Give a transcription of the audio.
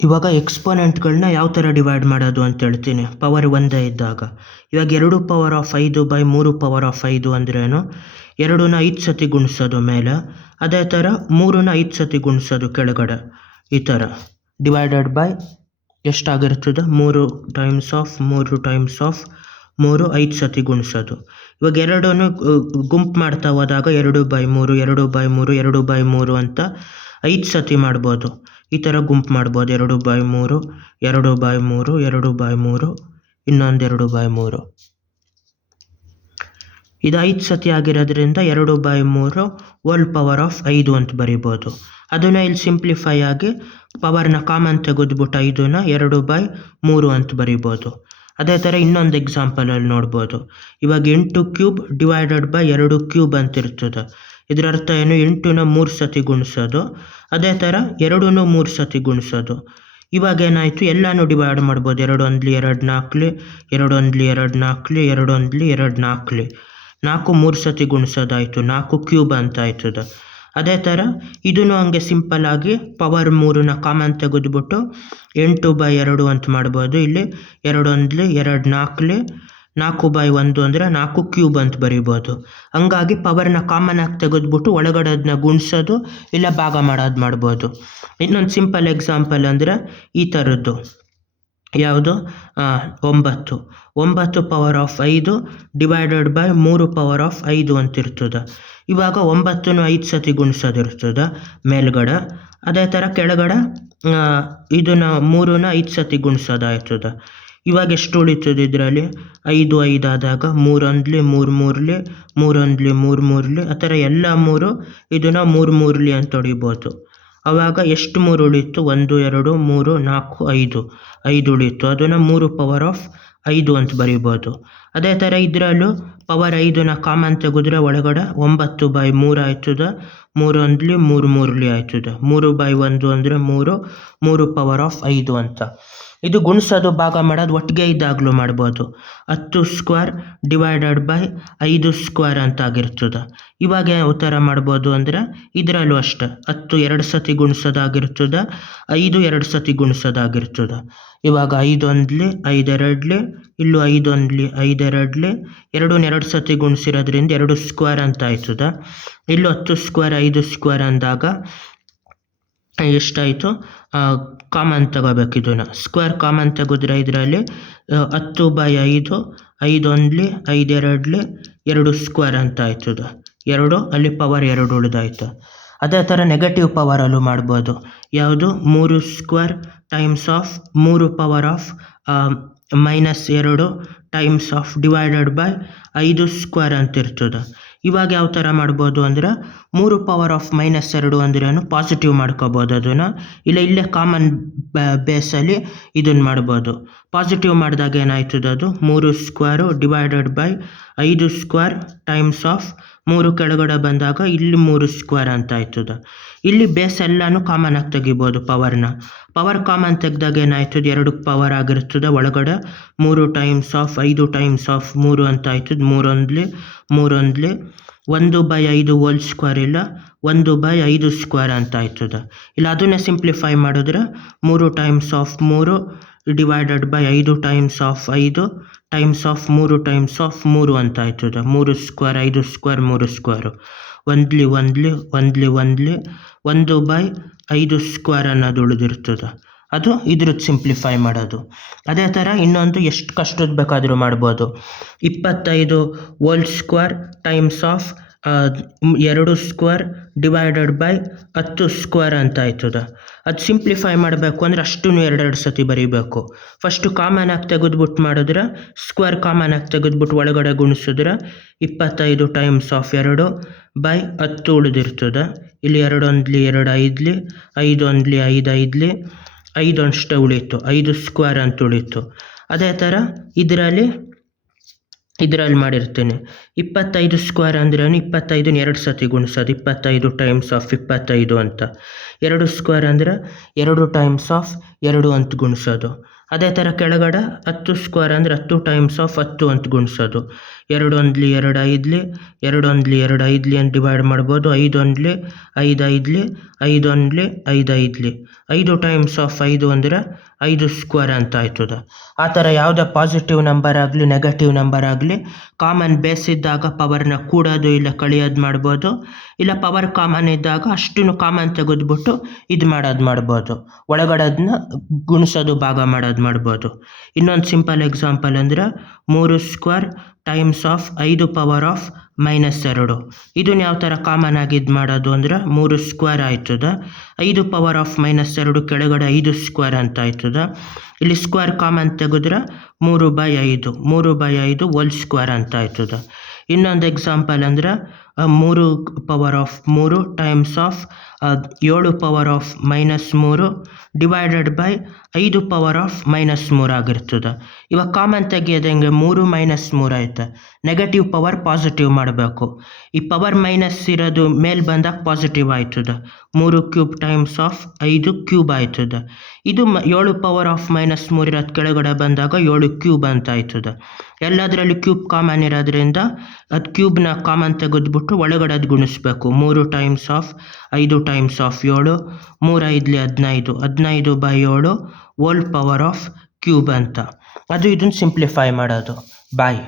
ಇವಾಗ ಎಕ್ಸ್ಪೋನೆಂಟ್ಗಳನ್ನ ಯಾವ ಥರ ಡಿವೈಡ್ ಮಾಡೋದು ಅಂತ ಹೇಳ್ತೀನಿ. ಪವರ್ ಒಂದೇ ಇದ್ದಾಗ ಇವಾಗ 2^5/3^5 ಅಂದ್ರೇನು, 2ನ 5 ಸತಿ ಗುಣಿಸೋದು ಮೇಲೆ, ಅದೇ ಥರ 3ನ 5 ಸತಿ ಗುಣಿಸೋದು ಕೆಳಗಡೆ. ಈ ಥರ ಡಿವೈಡೆಡ್ ಬೈ ಎಷ್ಟಾಗಿರ್ತದೆ 3 ಟೈಮ್ಸ್ ಆಫ್ 3 ಟೈಮ್ಸ್ ಆಫ್ 3 5 ಸತಿ ಗುಣಿಸೋದು. ಇವಾಗ ಎರಡನ್ನು ಗುಂಪು ಮಾಡ್ತಾ ಹೋದಾಗ 2/3 2/3 2/3 ಅಂತ 5 ಸತಿ ಮಾಡ್ಬೋದು. ಈ ಥರ ಗುಂಪು ಮಾಡ್ಬೋದು 2/3 2/3 2/3 ಇನ್ನೊಂದು 2/3. ಇದು 5 ಸತಿ ಆಗಿರೋದ್ರಿಂದ 2/3 ಹೋಲ್ ಪವರ್ ಆಫ್ 5 ಅಂತ ಬರಿಬೋದು. ಅದನ್ನು ಇಲ್ಲಿ ಸಿಂಪ್ಲಿಫೈ ಆಗಿ ಪವರ್ನ ಕಾಮನ್ ತೆಗೆದ್ಬಿಟ್ಟು 5ನ 2/3 ಅಂತ ಬರಿಬೋದು. ಅದೇ ಥರ ಇನ್ನೊಂದು ಎಕ್ಸಾಂಪಲಲ್ಲಿ ನೋಡ್ಬೋದು. ಇವಾಗ 8³ ಡಿವೈಡೆಡ್ ಬೈ 2³ ಅಂತ ಇರ್ತದೆ. ಇದರ ಅರ್ಥ ಏನು, 8ನ 3 ಸತಿ ಗುಣಿಸೋದು, ಅದೇ ಥರ 2ನು 3 ಸತಿ ಗುಣಿಸೋದು. ಇವಾಗ ಏನಾಯಿತು, ಎಲ್ಲನೂ ಡಿವೈಡ್ ಮಾಡ್ಬೋದು. 2 1 2 4 2 1 2 4 2 1 2 4 4 3 ಸತಿ ಗುಣಿಸೋದಾಯಿತು, 4³ ಅಂತ ಆಯ್ತದೆ. ಅದೇ ಥರ ಇದನ್ನು ಹಂಗೆ ಸಿಂಪಲ್ ಆಗಿ ಪವರ್ 3ನ ಕಾಮನ್ ತೆಗೆದ್ಬಿಟ್ಟು 8/2 ಅಂತ ಮಾಡ್ಬೋದು. ಇಲ್ಲಿ 2 1 2 4 4/1 ಅಂದರೆ 4³ ಅಂತ ಬರಿಬೋದು. ಹಂಗಾಗಿ ಪವರ್ನ ಕಾಮನ್ ಆಗಿ ತೆಗೆದ್ಬಿಟ್ಟು ಒಳಗಡೆ ಅದನ್ನ ಗುಣಿಸೋದು ಇಲ್ಲ ಭಾಗ ಮಾಡೋದು ಮಾಡ್ಬೋದು. ಇನ್ನೊಂದು ಸಿಂಪಲ್ ಎಕ್ಸಾಂಪಲ್ ಅಂದರೆ ಈ ಥರದ್ದು, ಯಾವುದು 9 power of 5 divided by 3 power of 5 ಅಂತ ಇರ್ತದೆ. ಇವಾಗ 9ನ 5 ಸತಿ ಗುಣಿಸೋದಿರ್ತದೆ ಮೇಲ್ಗಡೆ, ಅದೇ ಥರ ಕೆಳಗಡೆ ಇದನ್ನು 3ನ 5 ಸತಿ ಗುಣಿಸೋದಾಯ್ತದೆ. ಇವಾಗ ಎಷ್ಟು ಉಳಿತದೆ ಇದರಲ್ಲಿ, 5 5 ಆದಾಗ 3 1 3 3 3 1 3 3 ಆ ಥರ ಎಲ್ಲ 3 ಇದನ್ನು 3 3 ಅಂತ ಹೊಡಿಬೋದು. ಆವಾಗ ಎಷ್ಟು 3 ಉಳಿತು, 1 2 3 4 5 ಉಳಿತು. ಅದನ್ನು 3 ಪವರ್ ಆಫ್ 5 ಅಂತ ಬರಿಬೋದು. ಅದೇ ಥರ ಇದರಲ್ಲೂ ಪವರ್ 5ನ ಕಾಮನ್ ತೆಗೆದ್ರೆ ಒಳಗಡೆ 9/3 ಆಯ್ತದೆ, 3 1 3 3 ಆಯ್ತದೆ. 3/1 ಅಂದರೆ 3 ಪವರ್ ಆಫ್ 5 ಅಂತ. ಇದು ಗುಣಿಸೋದು ಭಾಗ ಮಾಡೋದು ಒಟ್ಟಿಗೆ ಇದ್ದಾಗಲೂ ಮಾಡ್ಬೋದು. 10² ಡಿವೈಡೆಡ್ ಬೈ 5² ಅಂತ ಆಗಿರ್ತದೆ. ಇವಾಗ ಯಾವ ಥರ ಮಾಡ್ಬೋದು ಅಂದರೆ ಇದರಲ್ಲೂ ಅಷ್ಟೇ 10 2 ಸತಿ ಗುಣಿಸೋದಾಗಿರ್ತದೆ, 5 2 ಸತಿ ಗುಣಿಸೋದಾಗಿರ್ತದೆ. ಇವಾಗ 5 1 5 2 ಇಲ್ಲೂ 5 1 5 2 2 ಸತಿ ಗುಣಿಸಿರೋದ್ರಿಂದ 2² ಅಂತ ಆಯ್ತದೆ. ಇಲ್ಲೂ 10² 5² ಅಂದಾಗ ಎಷ್ಟಾಯಿತು, ಕಾಮನ್ ತಗೋಬೇಕು. ಇದನ್ನು ಸ್ಕ್ವೇರ್ ಕಾಮನ್ ತೆಗೆದ್ರೆ ಇದರಲ್ಲಿ 10/5 5 1 5 2 2² ಅಂತ ಆಯ್ತದೆ. 2 ಅಲ್ಲಿ ಪವರ್ 2 ಉಳಿದಾಯ್ತು. ಅದೇ ಥರ ನೆಗೆಟಿವ್ ಪವರಲ್ಲೂ ಮಾಡ್ಬೋದು. ಯಾವುದು, 3² times of 3 power of -2 times half divided by 5² ಅಂತ ಇರ್ತದೆ. ಇವಾಗ ಯಾವ ಥರ ಮಾಡ್ಬೋದು ಅಂದರೆ 3 ಪವರ್ ಆಫ್ -2 ಅಂದ್ರೇನು, ಪಾಸಿಟಿವ್ ಮಾಡ್ಕೋಬೋದು ಅದನ್ನು. ಇಲ್ಲೇ ಕಾಮನ್ ಬೇಸಲ್ಲಿ ಇದನ್ನು ಮಾಡ್ಬೋದು. ಪಾಸಿಟಿವ್ ಮಾಡಿದಾಗ ಏನಾಯ್ತದೆ, ಅದು 3² ಡಿವೈಡೆಡ್ ಬೈ 5² ಟೈಮ್ಸ್ ಆಫ್ 3 ಕೆಳಗಡೆ ಬಂದಾಗ ಇಲ್ಲಿ 3² ಅಂತ ಆಯ್ತದೆ. ಇಲ್ಲಿ ಬೇಸ್ ಎಲ್ಲನೂ ಕಾಮನ್ ಆಗಿ ತೆಗಿಬೋದು ಪವರ್ನ. ಪವರ್ ಕಾಮನ್ ತೆಗೆದಾಗ ಏನಾಯ್ತದೆ, 2 ಪವರ್ ಆಗಿರ್ತದೆ, ಒಳಗಡೆ 3 ಟೈಮ್ಸ್ ಆಫ್ 5 ಟೈಮ್ಸ್ ಆಫ್ 3 ಅಂತ ಆಯ್ತದೆ. 3 1 3 1 1/5 ಹೋಲ್ ಸ್ಕ್ವೇರ್ ಇಲ್ಲ 1/5² ಅಂತ ಆಯ್ತದೆ. ಇಲ್ಲ ಅದನ್ನೇ ಸಿಂಪ್ಲಿಫೈ ಮಾಡಿದ್ರೆ 3 times of 3 divided by 5 times of 5 times of 3 times of 3 ಅಂತ ಆಯ್ತದೆ. 3² 5² 3² 1 1 1 1/5² ಅನ್ನೋದು ಉಳಿದಿರ್ತದೆ. ಅದು ಇದ್ರದ್ದು ಸಿಂಪ್ಲಿಫೈ ಮಾಡೋದು. ಅದೇ ಥರ ಇನ್ನೊಂದು ಎಷ್ಟು ಕಷ್ಟದ್ದು ಬೇಕಾದರೂ ಮಾಡ್ಬೋದು. 25 whole square times of 2² divided by 10² ಅಂತ ಆಯ್ತದೆ. ಅದು ಸಿಂಪ್ಲಿಫೈ ಮಾಡಬೇಕು ಅಂದರೆ ಅಷ್ಟೂ 2 ಸತಿ ಬರೀಬೇಕು. ಫಸ್ಟು ಕಾಮನ್ ಆಗಿ ತೆಗೆದ್ಬಿಟ್ಟು ಮಾಡಿದ್ರೆ, ಸ್ಕ್ವೇರ್ ಕಾಮನ್ ಆಗಿ ತೆಗೆದ್ಬಿಟ್ಟು ಒಳಗಡೆ ಗುಣಿಸಿದ್ರೆ 25 ಟೈಮ್ಸ್ ಆಫ್ 2 ಬೈ 10 ಉಳಿದಿರ್ತದೆ. ಇಲ್ಲಿ 2 1 2 5 5 1 5 5 5 ಅಷ್ಟೇ ಉಳೀತು, 5² ಅಂತ ಉಳೀತು. ಅದೇ ಥರ ಇದರಲ್ಲಿ ಮಾಡಿರ್ತೀನಿ. 25² ಅಂದ್ರೇನು, 25ನ 2 ಸತಿ ಗುಣಿಸೋದು, 25 ಟೈಮ್ಸ್ ಆಫ್ 25 ಅಂತ. 2² ಅಂದರೆ 2 ಟೈಮ್ಸ್ ಆಫ್ 2 ಅಂತ ಗುಣಿಸೋದು. ಅದೇ ಥರ ಕೆಳಗಡೆ 10 ಸ್ಕ್ವೇರ್ ಅಂದರೆ 10 ಟೈಮ್ಸ್ ಆಫ್ 10 ಅಂತ ಗುಣಿಸೋದು. 2 ಒಂದ್ಲಿ 2 ಐದ್ಲಿ, 2 ಒಂದ್ಲಿ 2 ಐದ್ಲಿ ಅಂತ ಡಿವೈಡ್ ಮಾಡ್ಬೋದು. 5 ಒಂದ್ಲಿ 5 ಐದ್ಲಿ, 5 ಒಂದ್ಲಿ 5 ಐದ್ಲಿ. 5 ಟೈಮ್ಸ್ ಆಫ್ 5 ಅಂದರೆ 5 ಸ್ಕ್ವೇರ್ ಅಂತ ಆಯ್ತದ. ಆ ಥರ ಯಾವುದೇ ಪಾಸಿಟಿವ್ ನಂಬರ್ ಆಗಲಿ ನೆಗೆಟಿವ್ ನಂಬರ್ ಆಗಲಿ ಕಾಮನ್ ಬೇಸ್ ಇದ್ದಾಗ ಪವರ್ನ ಕೂಡೋದು ಇಲ್ಲ ಕಳಿಯೋದು ಮಾಡ್ಬೋದು. ಇಲ್ಲ ಪವರ್ ಕಾಮನ್ ಇದ್ದಾಗ ಅಷ್ಟನ್ನು ಕಾಮನ್ ತೆಗೆದ್ಬಿಟ್ಟು ಇದು ಮಾಡ್ಬೋದು. ಒಳಗಡೆ ಅದನ್ನ ಗುಣಿಸೋದು ಭಾಗ ಮಾಡೋದು ಮಾಡ್ಬೋದು. ಇನ್ನೊಂದು ಸಿಂಪಲ್ ಎಕ್ಸಾಂಪಲ್ ಅಂದರೆ 3 square times of 5 power of -2. ಇದನ್ನ ಯಾವ ಥರ ಕಾಮನ್ ಆಗಿ ಇದು ಮಾಡೋದು ಅಂದರೆ 3 ಸ್ಕ್ವೇರ್ ಆಯ್ತದ. 5 ಪವರ್ ಆಫ್ -2 ಕೆಳಗಡೆ 5 ಸ್ಕ್ವೇರ್ ಅಂತ ಆಯ್ತದ. ಇಲ್ಲಿ ಸ್ಕ್ವೇರ್ ಕಾಮನ್ ತೆಗೆದ್ರೆ 3/5 3/5 ಹೋಲ್ ಸ್ಕ್ವೇರ್ ಅಂತ ಆಯ್ತದ. ಇನ್ನೊಂದು ಎಕ್ಸಾಂಪಲ್ ಅಂದರೆ 3 power of 3 times of 7 power of -3 divided by 5 power of -3 ಆಗಿರ್ತದೆ. ಇವಾಗ ಕಾಮನ್ ತೆಗಿಯೋದು ಹೆಂಗೆ? 3 -3 ಆಯ್ತು. ನೆಗೆಟಿವ್ ಪವರ್ ಪಾಸಿಟಿವ್ ಮಾಡಬೇಕು. ಈ ಪವರ್ ಮೈನಸ್ ಇರೋದು ಮೇಲೆ ಬಂದಾಗ ಪಾಸಿಟಿವ್ ಆಯ್ತದೆ. 3 ಕ್ಯೂಬ್ ಟೈಮ್ಸ್ ಆಫ್ 5 ಕ್ಯೂಬ್ ಆಯ್ತದೆ. ಇದು 7 ಪವರ್ ಆಫ್ -3 ಇರೋದು ಕೆಳಗಡೆ ಬಂದಾಗ 7 ಕ್ಯೂಬ್ ಅಂತ ಆಯ್ತದೆ. ಎಲ್ಲದರಲ್ಲಿ ಕ್ಯೂಬ್ ಕಾಮನ್ ಇರೋದ್ರಿಂದ ಅದು ಕ್ಯೂಬ್ನ ಕಾಮನ್ ತೆಗೆದ್ಬಿಟ್ಟು ಒಳಗಡೆ ಅದು ಗುಣಿಸ್ಬೇಕು. 3 times of 5 times of 7, 3 ಐದ್ಲಿ 15, 15/7 whole power of cube ಅಂತ. ಅದು ಇದನ್ನು ಸಿಂಪ್ಲಿಫೈ ಮಾಡೋದು. ಬಾಯ್.